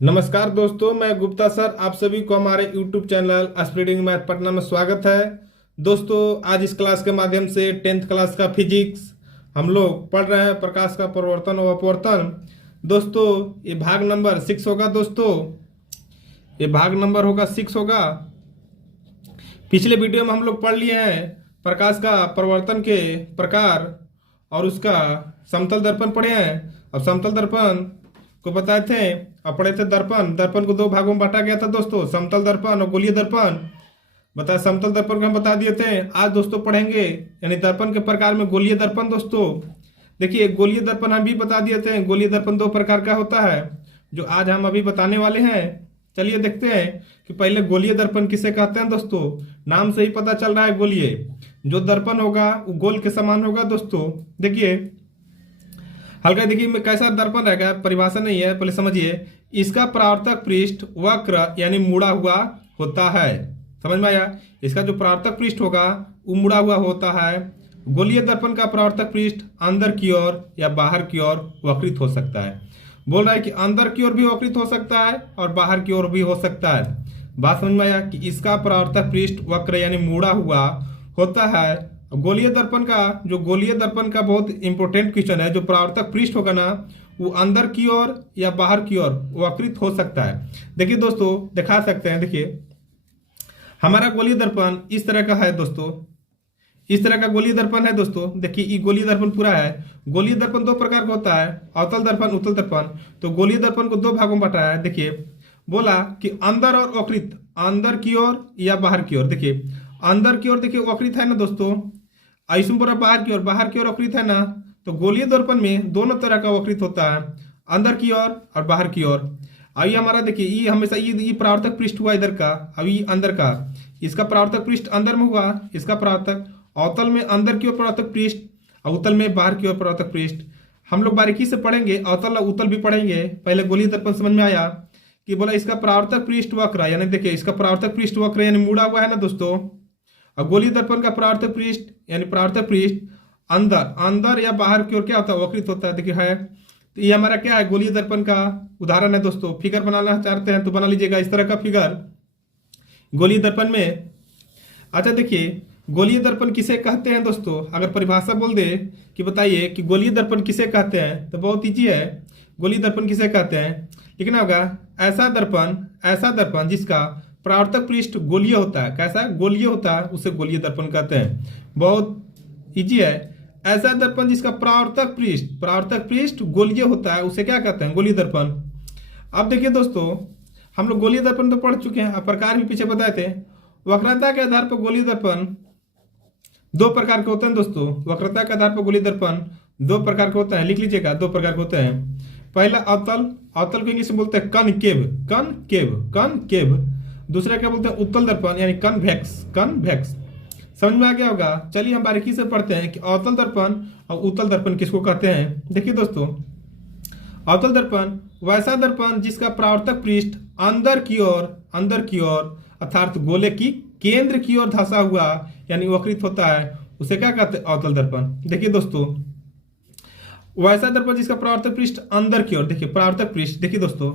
नमस्कार दोस्तों, मैं गुप्ता सर आप सभी को हमारे YouTube channel speeding math Patna में स्वागत है। दोस्तों, आज इस क्लास के माध्यम से 10th क्लास का फिजिक्स हम लोग पढ़ रहे हैं, प्रकाश का परिवर्तन और अपवर्तन। दोस्तों, ये भाग नंबर 6 होगा। दोस्तों, ये भाग नंबर होगा 6 होगा। पिछले वीडियो में हम लोग पढ़ लिए हैं प्रकाश का परिवर्तन के प्रकार और उसका समतल दर्पण पढ़े हैं। अब समतल दर्पण को बताए थे और पढ़े थे दर्पण। दर्पण को दो भागों में बांटा गया था दोस्तों, समतल दर्पण और गोलीय दर्पण। बताया समतल दर्पण को हम बता दिए थे। आज दोस्तों पढ़ेंगे यानी दर्पण के प्रकार में गोलीय दर्पण। दोस्तों देखिए, गोलीय दर्पण हम भी बता दिए थे। गोलीय दर्पण दो प्रकार का होता है जो आज हम अभी बताने वाले हैं। चलिए देखते हैं कि पहले गोलीय दर्पण किसे कहते हैं। दोस्तों, नाम से ही पता चल रहा है गोलीय। जो दर्पण होगा वो गोल के समान होगा। दोस्तों देखिए, हल्का देखिए कैसा दर्पण रहेगा, परिभाषा नहीं है, पहले समझिए। इसका परावर्तक पृष्ठ वक्र यानी मुड़ा हुआ होता है। समझ में आया? इसका जो परावर्तक पृष्ठ होगा वो मुड़ा हुआ होता है। गोलीय दर्पण का परावर्तक पृष्ठ अंदर की ओर या बाहर की ओर वक्रित हो सकता है। बोल रहा है कि अंदर की ओर भी वक्रित हो सकता है और बाहर की ओर भी हो सकता है। बात समझ में आया कि इसका परावर्तक पृष्ठ वक्र यानी मुड़ा हुआ होता है। गोलीय दर्पण का बहुत इंपॉर्टेंट क्वेश्चन है। जो परावर्तक पृष्ठ होगा ना वो अंदर की ओर या बाहर की ओर वक्रित हो सकता है। देखिए दोस्तों, दिखा सकते हैं। देखिए, हमारा गोलीय दर्पण इस तरह का है दोस्तों, इस तरह का गोलीय दर्पण है। दोस्तों देखिए, ये गोलीय दर्पण पूरा है। गोलीय दर्पण दो प्रकार का होता है, अवतल दर्पण, उत्तल दर्पण। तो गोलीय दर्पण को दो भागों में बांटा है। देखिए, बोला कि अंदर और वक्रित, अंदर की ओर या बाहर की ओर। देखिए, अंदर की ओर देखिए वक्रित है ना दोस्तों, ऐसे पूरा बाहर की ओर वक्रित है ना। तो गोलीय दर्पण में दोनों तरह का वक्रित होता है, अंदर की ओर और बाहर की ओर। अब ये हमारा देखिए, ये हमेशा ये परावर्तक पृष्ठ हुआ इधर का, अब ये अंदर का। इसका परावर्तक पृष्ठ अंदर में हुआ, इसका परावर्तक अवतल में अंदर की ओर परावर्तक पृष्ठ और उत्तल में बाहर की ओर परावर्तक पृष्ठ। हम लोग बारीकी से पढ़ेंगे, अवतल और उत्तल भी पढ़ेंगे। पहले गोलीय दर्पण समझ में आया कि बोला इसका परावर्तक पृष्ठ वक्र यानी देखिए इसका परावर्तक पृष्ठ वक्र यानी मुड़ा हुआ है ना दोस्तों। और गोलीय दर्पण का परावर्तक पृष्ठ यानी परावर्तक पृष्ठ अंदर या बाहर की ओर क्या होता है, वक्रित होता है। देखिए है, तो ये हमारा क्या है, गोलीय दर्पण का उदाहरण है दोस्तों। फिगर बनाना चाहते हैं तो बना लीजिएगा इस तरह का फिगर गोलीय दर्पण में। अच्छा देखिए, गोलीय दर्पण किसे कहते हैं दोस्तों? अगर परिभाषा बोल दे कि बताइए कि गोलीय दर्पण किसे कहते हैं तो बहुत ईजी है। गोलीय दर्पण किसे कहते हैं लिखना होगा, ऐसा दर्पण जिसका परावर्तक पृष्ठ गोलीय होता है। कैसा गोलीय होता है उसे गोलीय दर्पण कहते हैं। बहुत इजी है। ऐसा दर्पण जिसका परावर्तक पृष्ठ गोलीय होता है उसे क्या कहते हैं, गोलीय दर्पण। अब देखिए दोस्तों, हम लोग गोलीय दर्पण तो पढ़ चुके हैं, अब प्रकार भी पीछे बताए थे। वक्रता के आधार पर गोलीय दर्पण दो प्रकार के होते हैं दोस्तों। वक्रता के आधार पर गोलीय दर्पण दो प्रकार के होते हैं, लिख लीजिएगा, दो प्रकार के होते हैं। पहला अवतल को इंग्लिश में बोलते हैं कनकेव। दूसरा क्या बोलते हैं, उत्तल दर्पण यानी कन्वेक्स। समझ में आ गया होगा। चलिए हम बारीकी से पढ़ते हैं कि अवतल दर्पण और उत्तल दर्पण किसको कहते हैं। देखिए दोस्तों, अवतल दर्पण वैसा दर्पण जिसका परावर्तक पृष्ठ अंदर की ओर अर्थात गोले की केंद्र की ओर धंसा हुआ यानी वक्रित होता है, उसे क्या कहते हैं, अवतल दर्पण। देखिए दोस्तों, वैसा दर्पण जिसका परावर्तक पृष्ठ अंदर की ओर, देखिए परावर्तक पृष्ठ, देखिए दोस्तों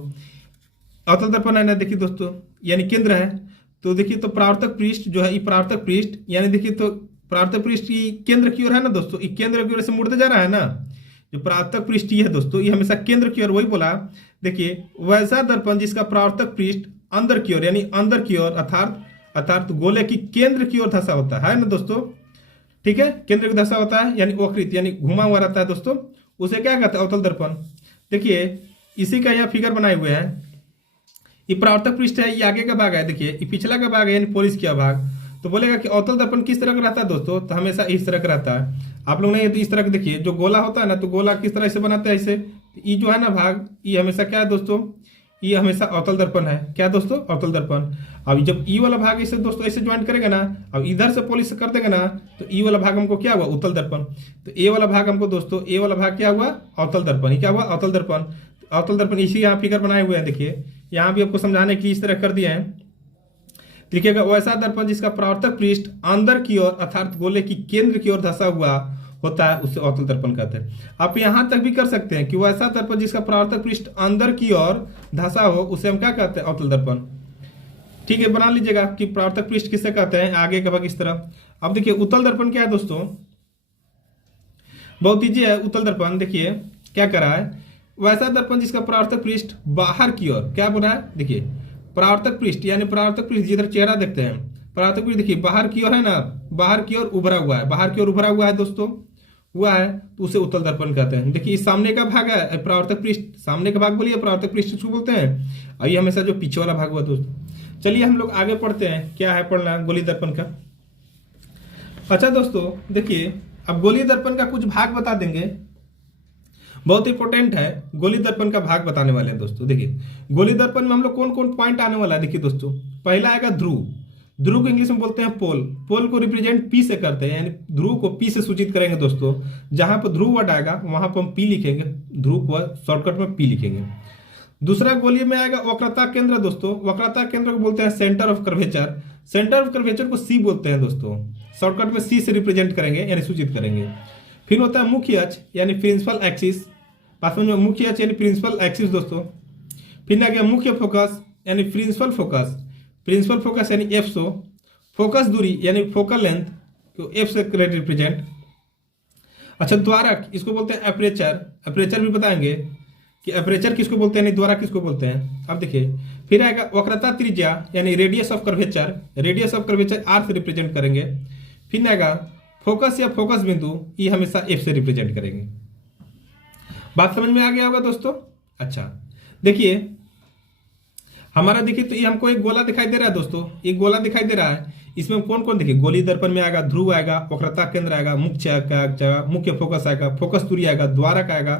अवतल दर्पण है ना, देखिए दोस्तों यानी केंद्र है। तो देखिए, तो परावर्तक पृष्ठ जो है ये परावर्तक पृष्ठ यानी देखिए, तो परावर्तक पृष्ठ की केंद्र की ओर है ना दोस्तों, ये केंद्र की ओर से मुड़ते जा रहा है ना। जो परावर्तक पृष्ठ ये है दोस्तों, ये हमेशा केंद्र की ओर, वही बोला। देखिए, वैसा दर्पण जिसका परावर्तक पृष्ठ अंदर की ओर यानी अंदर की ओर अर्थात गोले की केंद्र की ओर धंसा होता है ना दोस्तों। ठीक है, केंद्र की दशा होता है यानी वक्रित यानी घुमा हुआ रहता है दोस्तों, उसे क्या कहते हैं, अवतल दर्पण। देखिए, इसी का यहाँ फिगर बनाए हुए हैं। ये परावर्तक पृष्ठ है, ये आगे का भाग है। देखिए, ये पिछला का भाग है यानी पोलिस किया भाग। तो बोलेगा कि अवतल दर्पण किस तरह का रहता है दोस्तों, तो हमेशा इस तरह का रहता है। आप लोग नहीं तो इस तरह का देखिए, जो गोला होता है ना, तो गोला किस तरह से बनाते हैं ऐसे। ये जो है ना भाग, ये हमेशा क्या है दोस्तों, ये हमेशा अवतल दर्पण है। क्या दोस्तों, अवतल दर्पण। अब जब ई वाला भाग इसे दोस्तों ऐसे ज्वाइंट करेगा ना, अब इधर से पॉलिश कर देगा ना, तो ई वाला भाग हमको क्या हुआ, उत्तल दर्पण। तो ए वाला भाग हमको दोस्तों, ए वाला भाग क्या हुआ, अवतल दर्पण। ये क्या हुआ, अवतल दर्पण। अवतल दर्पण इसी यहाँ फिगर बनाए हुए हैं। देखिए, यहाँ भी आपको समझाने के लिए इस तरह कर दिया है। देखिएगा, वैसा दर्पण जिसका परावर्तक पृष्ठ अंदर की ओर अर्थात गोले की केंद्र की ओर धंसा हुआ होता है उसे अवतल दर्पण कहते हैं। आप यहां तक भी कर सकते हैं कि वैसा दर्पण जिसका परावर्तक पृष्ठ अंदर की ओर धंसा हो उसे हम क्या कहते हैं, अवतल दर्पण। ठीक है, बना लीजिएगा कि परावर्तक पृष्ठ किसे कहते हैं, आगे का भाग इस तरह। अब देखिए उत्तल दर्पण क्या है दोस्तों, बहुत ईजी है। उत्तल दर्पण देखिए क्या कर रहा है, वैसा दर्पण जिसका परावर्तक पृष्ठ बाहर की ओर क्या बना है, देखिए परावर्तक पृष्ठ यानी परावर्तक पृष्ठ जिधर चेहरा देखते हैं, परावर्तक पृष्ठ देखिए बाहर की ओर है ना, बाहर की ओर उभरा हुआ है, बाहर की ओर उभरा हुआ है दोस्तों, हुआ है तो उसे उत्तल दर्पण कहते हैं। देखिए इस सामने का भाग है परावर्तक पृष्ठ, सामने का भाग बोलिए परावर्तक पृष्ठ इसको बोलते हैं, और ये हमेशा जो पीछे वाला भाग हुआ दोस्तों। चलिए हम लोग आगे पढ़ते हैं, क्या है पढ़ना गोलीय दर्पण का। अच्छा दोस्तों देखिए अब गोलीय दर्पण का कुछ भाग बता देंगे, बहुत इंपॉर्टेंट है, गोलीय दर्पण का भाग बताने वाले हैं दोस्तों। देखिए गोलीय दर्पण में हम लोग कौन कौन पॉइंट आने वाला है, देखिए दोस्तों पहला आएगा ध्रुव। ध्रुव को इंग्लिश में बोलते हैं पोल, पोल को रिप्रेजेंट पी से करते हैं, यानी ध्रुव को पी से सूचित करेंगे दोस्तों। जहां पर ध्रुव वर्ड आएगा वहां पर हम पी लिखेंगे, ध्रुव को शॉर्टकट में पी लिखेंगे। दूसरा गोलीय में आएगा वक्रता केंद्र दोस्तों, वक्रता केंद्र को बोलते हैं centre of curvature, centre of curvature को सी बोलते हैं दोस्तों, शॉर्टकट में सी से रिप्रेजेंट करेंगे यानी सूचित करेंगे। फिर होता है मुख्य अक्ष यानी प्रिंसिपल एक्सिस, पास में मुख्य अक्ष यानी प्रिंसिपल एक्सिस दोस्तों। फिर आ गया मुख्य फोकस यानी प्रिंसिपल फोकस, प्रिंसिपल फोकस यानी एफ सो, फोकस दूरी यानी फोकल लेंथ को एफ से रिप्रेजेंट। अच्छा द्वारक इसको बोलते हैं अपर्चर, अपर्चर भी बताएंगे कि अपर्चर किसको बोलते हैं, नहीं द्वारक किसको बोलते हैं। अब देखिए फिर आएगा वक्रता त्रिज्या यानी radius of curvature, radius of curvature R से रिप्रेजेंट करेंगे। फिर आएगा फोकस या फोकस बिंदु, ये हमेशा एफ से रिप्रेजेंट करेंगे। बात समझ में आ गया होगा दोस्तों। अच्छा देखिए हमारा देखिए तो ये हमको एक गोला दिखाई दे रहा है दोस्तों, एक गोला दिखाई दे रहा है, इसमें कौन कौन देखिए गोलीय दर्पण में आएगा ध्रुव आएगा, वक्रता केंद्र आएगा, मुख्य फोकस आएगा, फोकस दूरी आएगा, द्वारक आएगा,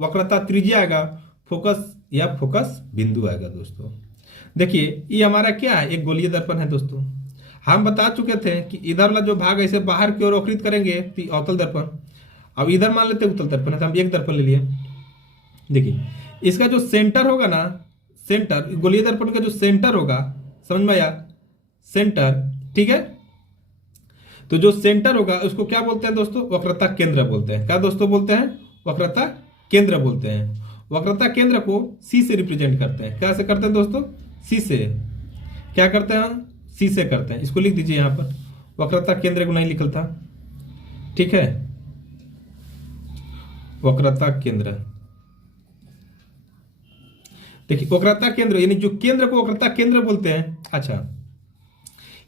वक्रता त्रिज्या आएगा, फोकस या फोकस बिंदु आएगा दोस्तों। देखिए ये हमारा क्या है, एक गोलीय दर्पण है दोस्तों। हम बता चुके थे कि इधर वाला जो भाग ऐसे बाहर की ओर वक्रित करेंगे तो अवतल दर्पण। अब इधर मान लेते उत्तल दर्पण है तो हम एक दर्पण ले लिए। देखिए इसका जो सेंटर होगा ना, सेंटर गोलीय दर्पण का जो सेंटर होगा, समझ में आया, सेंटर, ठीक है। तो जो सेंटर होगा उसको क्या बोलते हैं दोस्तों, वक्रता केंद्र बोलते हैं। क्या दोस्तों बोलते हैं, वक्रता केंद्र बोलते हैं। वक्रता केंद्र को सी से रिप्रेजेंट करते हैं, क्या से करते हैं दोस्तों, सी से। क्या करते हैं, सी से करते हैं। इसको लिख दीजिए यहां पर, वक्रता केंद्र को नहीं लिखल था, ठीक है, वक्रता केंद्र। देखिए वक्रता केंद्र यानी जो केंद्र को वक्रता केंद्र बोलते हैं। अच्छा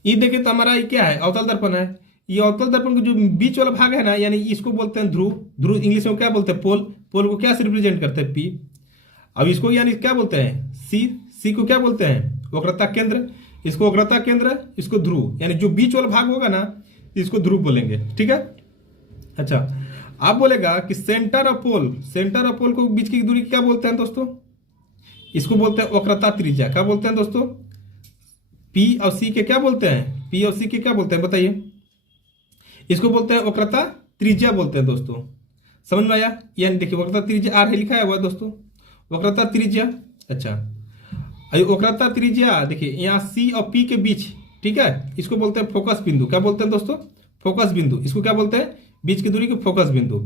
ये देखिए तो हमारा ये क्या है, अवतल दर्पण है। ये अवतल दर्पण का जो बीच वाला भाग है ना, यानी इसको बोलते हैं ध्रुव, ध्रुव इंग्लिश में क्या बोलते हैं, पोल, पोल को क्या से रिप्रेजेंट करते हैं, पी। अब इसको यानी क्या बोलते हैं, सी, सी को क्या बोलते हैं, वक्रता केंद्र, इसको वक्रता केंद्र, इसको ध्रुव, यानी जो बीच वाला भाग होगा ना इसको ध्रुव बोलेंगे, ठीक है। अच्छा आप बोलेगा कि centre of pole, centre of pole को बीच की दूरी क्या बोलते हैं दोस्तों, इसको बोलते हैं वक्रता त्रिज्या। क्या बोलते हैं दोस्तों, पी और सी के क्या बोलते हैं, पी और सी के क्या बोलते हैं बताइए, इसको बोलते हैं वक्रता त्रिज्या बोलते हैं दोस्तों। समझ में आया, यानी देखिए वक्रता त्रिज्या आर है लिखा हुआ है दोस्तों, वक्रता त्रिज्या। अच्छा वक्रता त्रिज्या देखिए यहाँ सी और पी के बीच, ठीक है, इसको बोलते हैं फोकस बिंदु। क्या बोलते हैं दोस्तों, फोकस बिंदु, इसको क्या बोलते हैं, बीच की दूरी को फोकस बिंदु।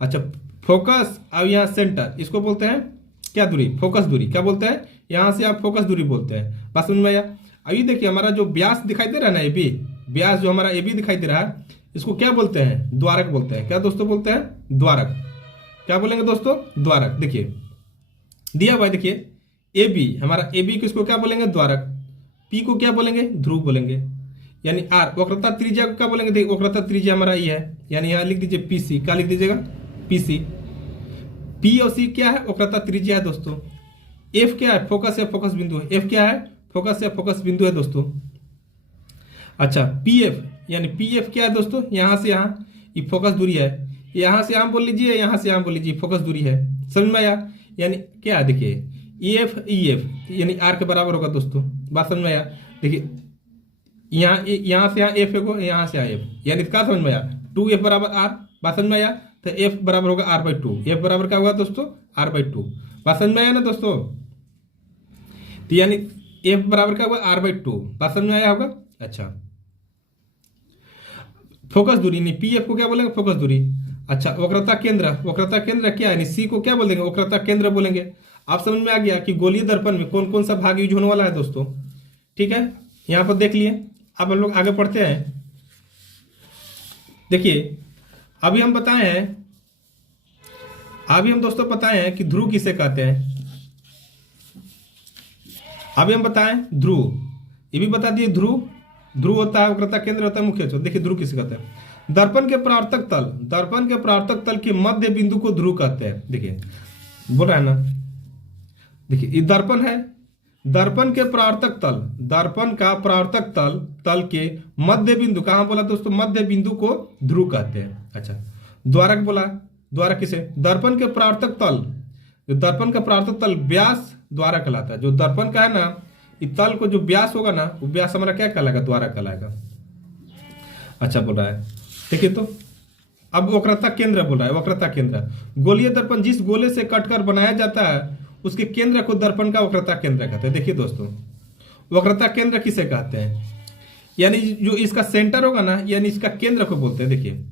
अच्छा फोकस और यहाँ सेंटर, इसको बोलते हैं क्या दूरी, फोकस दूरी। क्या बोलते हैं, यहां से आप फोकस दूरी बोलते हैं। बात समझ में आया। अभी देखिए हमारा जो व्यास दिखाई दे रहा है ना, एबी व्यास जो हमारा एबी दिखाई दे रहा है, इसको क्या बोलते हैं, द्वारक बोलते हैं। क्या दोस्तों बोलते हैं, द्वारक। क्या बोलेंगे दोस्तों, द्वारक। देखिए दिया भाई, देखिए ए बी, हमारा ए बी किसको क्या बोलेंगे, द्वारक। पी को क्या बोलेंगे, ध्रुव बोलेंगे। यानी आर वक्रता त्रिज्या को क्या बोलेंगे, देखिए वक्रता त्रिज्या हमारा ये है, यानी यहाँ लिख दीजिए पी सी। क्या लिख दीजिएगा, पी सी। पी और सी क्या है, वक्रता त्रिज्या है दोस्तों। एफ क्या है, फोकस या फोकस बिंदु है। एफ क्या है, फोकस या फोकस बिंदु है दोस्तों। अच्छा पी एफ, यानी पी एफ क्या है दोस्तों, यहां से यहां ये फोकस दूरी है, यहां से यहां बोल लीजिए, यहां से यहां बोल लीजिए, फोकस दूरी है। समझ में आया, यानी क्या है, देखिए ई एफ यानी आर के बराबर होगा दोस्तों। बात समझ में आया। देखिए यहां से यहाँ एफ है, यहां से एफ, यानी क्या समझ में आया, 2f बराबर आर। बात समझ में आया, तो एफ बराबर होगा आर बाई टू। एफ बराबर क्या होगा दोस्तों, आर बाई टू। बात समझ में आया ना दोस्तों, तो यानी एफ बराबर क्या होगा, आर बाई टू। बात समझ में आया होगा। अच्छा फोकस दूरी नहीं, पी एफ को क्या बोलेंगे, फोकस दूरी। अच्छा, वक्रता केंद्र, वक्रता केंद्र क्या है, सी को क्या बोल देंगे, वक्रता केंद्र बोलेंगे। आप समझ में आ गया कि गोलीय दर्पण में कौन कौन सा भाग यूज होने वाला है दोस्तों। ठीक है, यहां पर देख लिए। अब हम लोग आगे पढ़ते हैं। देखिए, अभी हम बताए हैं, अभी हम दोस्तों बताए हैं कि ध्रुव किसे कहते हैं। अभी हम बताएं ध्रुव, ये भी बता दिए ध्रुव। ध्रुव होता है, वक्रता केंद्र होता है, मुख्य अक्ष। देखिए ध्रुव किसे कहते हैं, दर्पण के परावर्तक तल, दर्पण के परावर्तक तल के मध्य बिंदु को ध्रुव कहते हैं। देखिए बोल रहा है ना, देखिए ये दर्पण है, दर्पण के परावर्तक तल, दर्पण का परावर्तक तल, तल के मध्य बिंदु, कहां बोला दोस्तों, मध्य बिंदु को ध्रुव कहते हैं। अच्छा, द्वारक बोला, द्वारक किसे, दर्पण के परावर्तक तल, जो दर्पण का परावर्तक तल व्यास द्वारा कहलाता है। जो दर्पण का है ना, इस तल को जो व्यास होगा ना, वो व्यास हमारा क्या कहलाएगा, द्वारा कहलाएगा। अच्छा बोल रहा है, देखिए तो अब वक्रता केंद्र बोल रहा है, वक्रता केंद्र, गोलीय दर्पण जिस गोले से कटकर बनाया जाता है उसके केंद्र को दर्पण का वक्रता केंद्र कहते हैं। देखिए दोस्तों, वक्रता केंद्र किसे कहते हैं, यानी जो इसका सेंटर होगा ना, यानी इसका केंद्र को बोलते हैं। देखिए,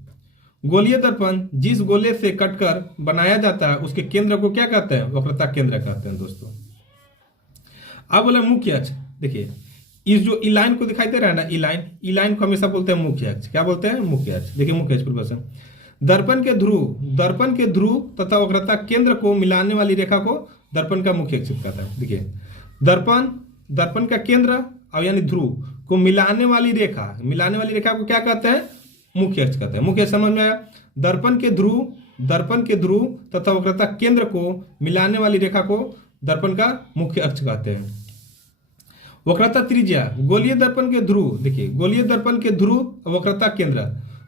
गोलीय दर्पण जिस गोले से कटकर बनाया जाता है उसके केंद्र को क्या कहते हैं, वक्रता केंद्र कहते हैं दोस्तों। अब बोला मुख्य अक्ष। देखिए, इस जो ई लाइन को दिखाई दे रहा है ना, ई लाइन, ई लाइन को हमेशा बोलते हैं मुख्य अक्ष। क्या बोलते हैं, मुख्य अक्ष। देखिए मुख्य अक्ष परिभाषा, दर्पण के ध्रुव, दर्पण के ध्रुव तथा वक्रता केंद्र को मिलाने वाली रेखा को दर्पण का मुख्य अक्ष कहता है। देखिए, दर्पण, दर्पण का केंद्र और यानी ध्रुव को मिलाने वाली रेखा, मिलाने वाली रेखा को क्या कहते हैं, मुख्य अक्ष कहते हैं। मुख्य अक्ष समझ में आया, दर्पण के ध्रुव, दर्पण के ध्रुव तथा वक्रता केंद्र को मिलाने वाली रेखा को दर्पण का मुख्य अक्ष कहते हैं। वक्रता त्रिज्या, गोलीय दर्पण के ध्रुव, देखिए गोलीय दर्पण के ध्रुव वक्रता केंद्र,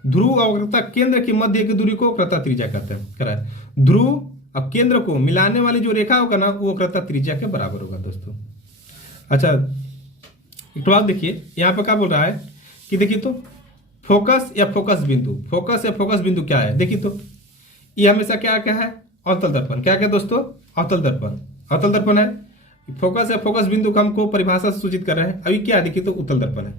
ध्रुव और वक्रता केंद्र के मध्य की दूरी को वक्रता त्रिज्या कहते हैं। ध्रुव और केंद्र को मिलाने वाली जो रेखा होगा ना, वो वक्रता त्रिज्या के बराबर होगा दोस्तों। अच्छा, एक बात देखिए, यहाँ पर क्या बोल रहा है कि देखिए तो फोकस या फोकस बिंदु, फोकस या फोकस बिंदु क्या है। देखिए तो ये हमेशा क्या क्या है, अवतल दर्पण। क्या क्या दोस्तों, अवतल दर्पण, अवतल दर्पण है। फोकस या फोकस बिंदु को हमको परिभाषा से सूचित कर रहे हैं। अभी क्या, देखिए तो उत्तल दर्पण है।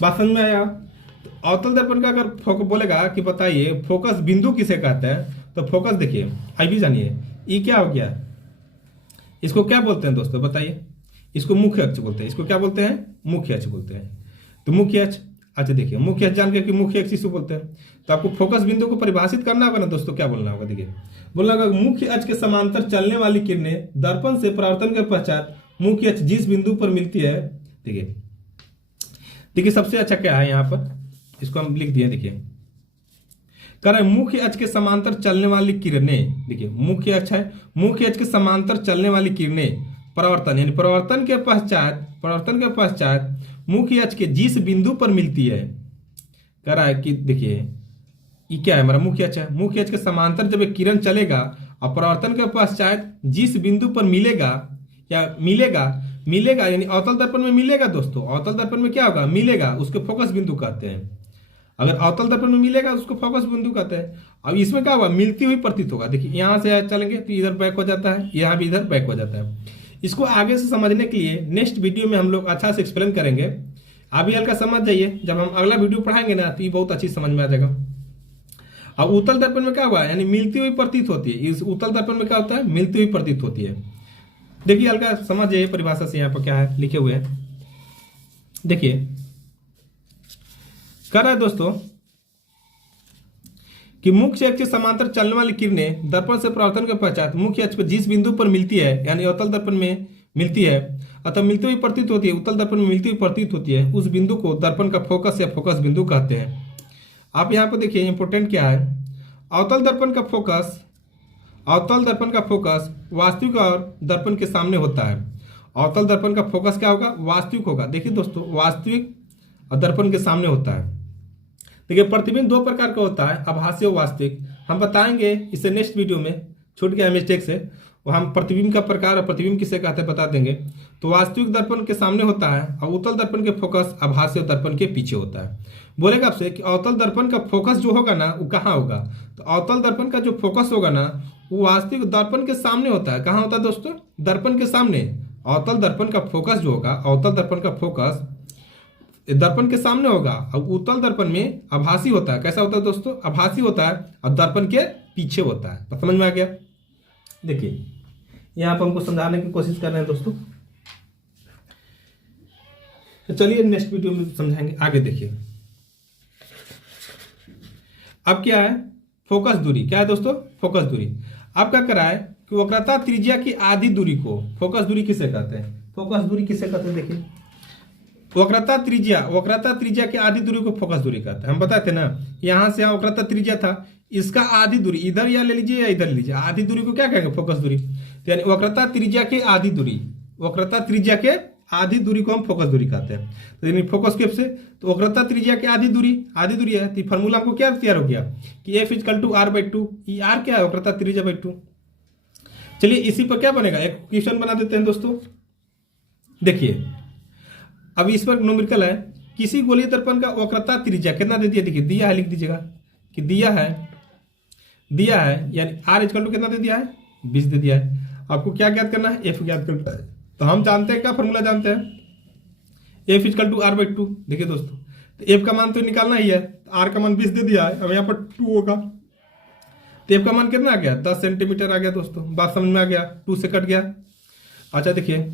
बात समझ में आया। तो अवतल दर्पण का अगर बोलेगा कि बताइए फोकस बिंदु किसे कहते हैं, तो फोकस देखिए अभी जानिए, ये क्या हो गया, इसको क्या बोलते हैं दोस्तों बताइए, इसको मुख्य अक्ष बोलते हैं। इसको क्या बोलते हैं, मुख्य अक्ष बोलते हैं। तो मुख्य अक्ष, अच्छा देखिए मुख्य अक्ष जान के कि मुख्य अक्ष इसको बोलते हैं, तो आपको फोकस बिंदु को परिभाषित करना होगा ना दोस्तों। क्या बोलना होगा, देखिए बोलना होगा मुख्य अक्ष के समांतर चलने वाली किरणें दर्पण से परावर्तन के पश्चात मुख्य अक्ष जिस बिंदु पर मिलती है। देखिए देखिए सबसे अच्छा क्या है यहाँ पर, इसको हम लिख दिए। देखिए कह रहा है मुख्य अक्ष के समांतर चलने वाली किरणें, देखिए मुख्य अक्ष है, मुख्य अक्ष के समांतर चलने वाली किरणें परावर्तन, यानी परावर्तन के पश्चात मुख्य अक्ष के जिस बिंदु पर मिलती है। कह रहा है कि देखिए ये क्या है, हमारा मुख्य अक्ष है, मुख्य अक्ष के समांतर जब एक किरण चलेगा और परावर्तन के पश्चात जिस बिंदु पर मिलेगा या मिलेगा यानी अवतल दर्पण में मिलेगा दोस्तों। अवतल दर्पण में क्या होगा, मिलेगा, उसके फोकस बिंदु कहते हैं। अगर अवतल दर्पण में मिलेगा उसको फोकस बिंदु कहते हैं। अब इसमें क्या होगा, मिलती हुई प्रतीत होगा। देखिए यहां से चलेंगे तो इधर बैक हो जाता है, यहां भी इधर बैक हो जाता है। इसको आगे से समझने के लिए नेक्स्ट वीडियो में हम लोग अच्छा से एक्सप्लेन करेंगे। अभी हल्का समझ जाइए, जब हम अगला वीडियो पढ़ाएंगे ना तो ये बहुत अच्छी समझ में आ जाएगा। अब उत्तल दर्पण में क्या हुआ, यानी मिलती हुई प्रतीत होती है। इस उत्तल दर्पण में क्या होता है, मिलती हुई प्रतीत होती है। देखिए हल्का समझ जाइए परिभाषा से, यहाँ पर क्या है लिखे हुए हैं। देखिए कह रहा है दोस्तों कि मुख्य अक्ष के समांतर चलने वाली किरणें दर्पण से परावर्तन के पश्चात मुख्य अक्ष पर जिस बिंदु पर मिलती है, यानी अवतल दर्पण में मिलती है अतः मिलती हुई प्रतीत होती है, उत्तल दर्पण में मिलती हुई प्रतीत होती है, उस बिंदु को दर्पण का फोकस या फोकस बिंदु कहते हैं। आप यहाँ पर देखिए इंपोर्टेंट क्या है, अवतल दर्पण का फोकस, अवतल दर्पण का फोकस वास्तविक और दर्पण के सामने होता है। अवतल दर्पण का फोकस क्या होगा, वास्तविक होगा। देखिए दोस्तों वास्तविक और दर्पण के सामने होता है। देखिए प्रतिबिंब दो प्रकार का होता है, आभासी और वास्तविक। हम बताएंगे इसे नेक्स्ट वीडियो में, छूट गया मिस्टेक से, वो हम प्रतिबिंब का प्रकार और प्रतिबिंब किसे कहते हैं बता देंगे। तो वास्तविक दर्पण के सामने होता है और उत्तल दर्पण के फोकस आभासी और दर्पण के पीछे होता है। बोलेगा आपसे कि अवतल दर्पण का फोकस जो होगा ना वो कहाँ होगा, तो अवतल दर्पण का जो फोकस होगा ना वो वास्तविक दर्पण के सामने होता है। कहाँ होता है दोस्तों, दर्पण के सामने। अवतल दर्पण का फोकस जो होगा, अवतल दर्पण का फोकस दर्पण के सामने होगा। अब उत्तल दर्पण में आभासी होता है। कैसा होता है दोस्तों? आभासी होता है और दर्पण के पीछे होता है। तो समझ में आ गया। देखिए यहाँ पर हमको समझाने की कोशिश कर रहे हैं दोस्तों। तो चलिए नेक्स्ट वीडियो में समझाएंगे। आगे देखिए अब क्या है, फोकस दूरी। क्या है दोस्तों? फोकस दूरी। अब क्या करा है कि वक्रता त्रिज्या की आधी दूरी को फोकस दूरी किसे कहते हैं? फोकस दूरी किसे कहते हैं? देखिए वक्रता त्रिज्या की आधी दूरी को फोकस दूरी कहते हैं। हम बताते ना, यहां से यहाँ वक्रता त्रिज्या था, इसका आधी दूरी इधर या ले लीजिए या इधर लीजिए, आधी दूरी को क्या कहेंगे? फोकस दूरी। तो यानी वक्रता त्रिज्या की आधी दूरी, वक्रता त्रिज्या के आधी दूरी को हम फोकस दूरी कहते हैं। तो यानी फोकस केप से तो वक्रता त्रिज्या की आधी दूरी है। तो फॉर्मूला हमको क्या तैयार हो गया कि F = R/2। ये R क्या है? वक्रता त्रिज्या बाई 2। चलिए इसी पर क्या बनेगा, एक क्वेश्चन बना देते हैं दोस्तों। देखिए अब इस पर न्यूमेरिकल है, किसी गोलीय दर्पण का वक्रता त्रिज्या कितना दे दिया? देखिए दिया है, लिख दीजिएगा कि दिया है यानी R = कितना दे दिया है? 20 दे दिया है। आपको क्या ज्ञात करना है? F ज्ञात करना है। तो हम जानते हैं, क्या फॉर्मूला जानते हैं? F = R/2। देखिए दोस्तों तो F का मान तो निकालना ही है। R का मान 20 दे दिया है, अब यहाँ पर 2 होगा। तो F का मान कितना आ गया? 10 सेंटीमीटर आ गया दोस्तों। बात समझ में आ गया? 2 से कट गया। अच्छा देखिए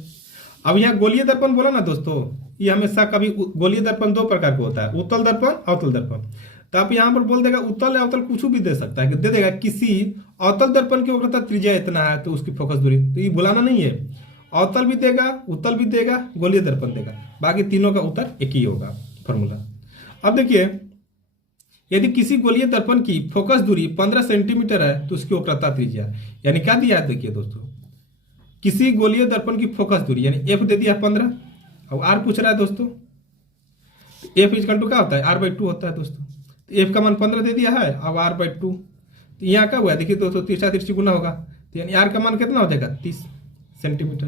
अब यहाँ गोलीय दर्पण बोला ना दोस्तों, ये हमेशा कभी गोलीय दर्पण 2 प्रकार का होता है, उत्तल दर्पण, अवतल दर्पण। तो आप यहाँ पर बोल देगा उत्तल या अवतल, कुछ भी दे सकता है कि दे देगा किसी अवतल दर्पण की वक्रता त्रिज्या इतना है तो उसकी फोकस दूरी। तो ये बुलाना नहीं है, अवतल भी देगा, उत्तल भी देगा, गोलीय दर्पण देगा, बाकी तीनों का उत्तर एक ही होगा फॉर्मूला। अब देखिए यदि किसी गोलीय दर्पण की फोकस दूरी 15 सेंटीमीटर है तो उसकी वक्रता त्रिज्या यानी क्या दिया है? देखिए दोस्तों किसी गोलीय दर्पण की फोकस दूरी यानी F दे दिया 15, अब R पूछ रहा है दोस्तों। F = क्या होता है? R/2 होता है दोस्तों। तो F का मान 15 दे दिया है, अब R/2। तो यहाँ क्या हुआ? देखिए दोस्तों तिरछा तिरछी गुना होगा, तो यानी R का मान कितना हो जाएगा? 30 सेंटीमीटर।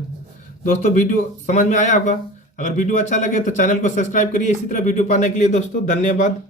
दोस्तों वीडियो समझ में आया होगा। अगर वीडियो अच्छा लगे तो चैनल को सब्सक्राइब करिए इसी तरह वीडियो पाने के लिए दोस्तों। धन्यवाद।